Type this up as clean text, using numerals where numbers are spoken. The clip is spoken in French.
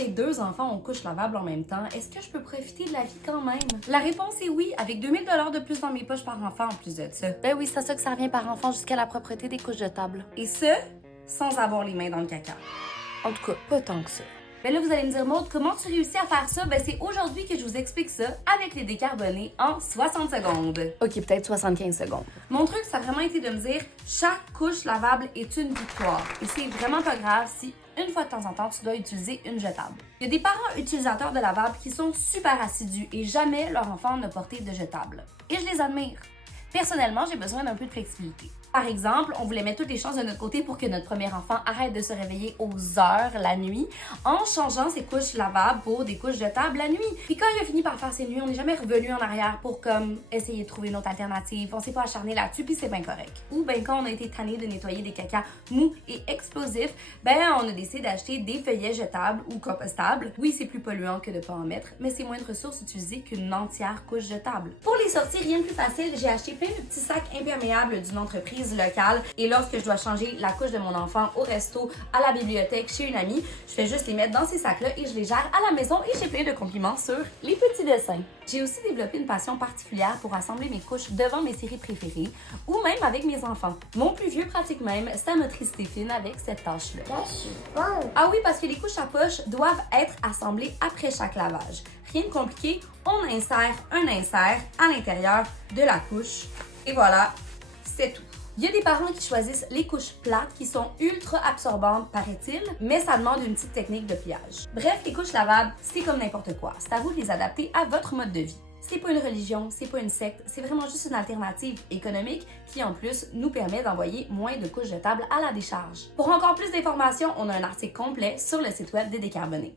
j'ai 2 enfants aux couches lavables en même temps, est-ce que je peux profiter de la vie quand même? La réponse est oui, avec 2000 $ de plus dans mes poches par enfant en plus de ça. Ben oui, c'est ça que ça revient par enfant jusqu'à la propreté des couches jetables. Et ce, sans avoir les mains dans le caca. En tout cas, pas tant que ça. Ben là, vous allez me dire, Maude, comment tu réussis à faire ça? Ben c'est aujourd'hui que je vous explique ça avec les décarbonés en 60 secondes. Ok, peut-être 75 secondes. Mon truc, ça a vraiment été de me dire, chaque couche lavable est une victoire. Et c'est vraiment pas grave si une fois de temps en temps, tu dois utiliser une jetable. Il y a des parents utilisateurs de lavables qui sont super assidus et jamais leur enfant n'a porté de jetable. Et je les admire. Personnellement, j'ai besoin d'un peu de flexibilité. Par exemple, on voulait mettre toutes les chances de notre côté pour que notre premier enfant arrête de se réveiller aux heures la nuit en changeant ses couches lavables pour des couches jetables la nuit. Puis quand il a fini par faire ses nuits, on n'est jamais revenu en arrière pour comme essayer de trouver une autre alternative. On s'est pas acharné là-dessus puis c'est bien correct. Ou ben quand on a été tanné de nettoyer des cacas mous et explosifs, ben on a décidé d'acheter des feuillets jetables ou compostables. Oui, c'est plus polluant que de pas en mettre, mais c'est moins de ressources utilisées qu'une entière couche jetable. Pour les sorties, rien de plus facile, j'ai acheté plein de petits sacs imperméables d'une entreprise locale et lorsque je dois changer la couche de mon enfant au resto, à la bibliothèque, chez une amie, je fais juste les mettre dans ces sacs-là et je les gère à la maison et j'ai plein de compliments sur les petits dessins. J'ai aussi développé une passion particulière pour assembler mes couches devant mes séries préférées ou même avec mes enfants. Mon plus vieux pratique même sa motricité fine avec cette tâche-là. Ah oui, parce que les couches à poche doivent être assemblées après chaque lavage. Rien de compliqué, on insère un insert à l'intérieur de la couche et voilà, c'est tout. Il y a des parents qui choisissent les couches plates qui sont ultra absorbantes, paraît-il, mais ça demande une petite technique de pliage. Bref, les couches lavables, c'est comme n'importe quoi. C'est à vous de les adapter à votre mode de vie. C'est pas une religion, c'est pas une secte, c'est vraiment juste une alternative économique qui, en plus, nous permet d'envoyer moins de couches jetables à la décharge. Pour encore plus d'informations, on a un article complet sur le site web des Décarbonés.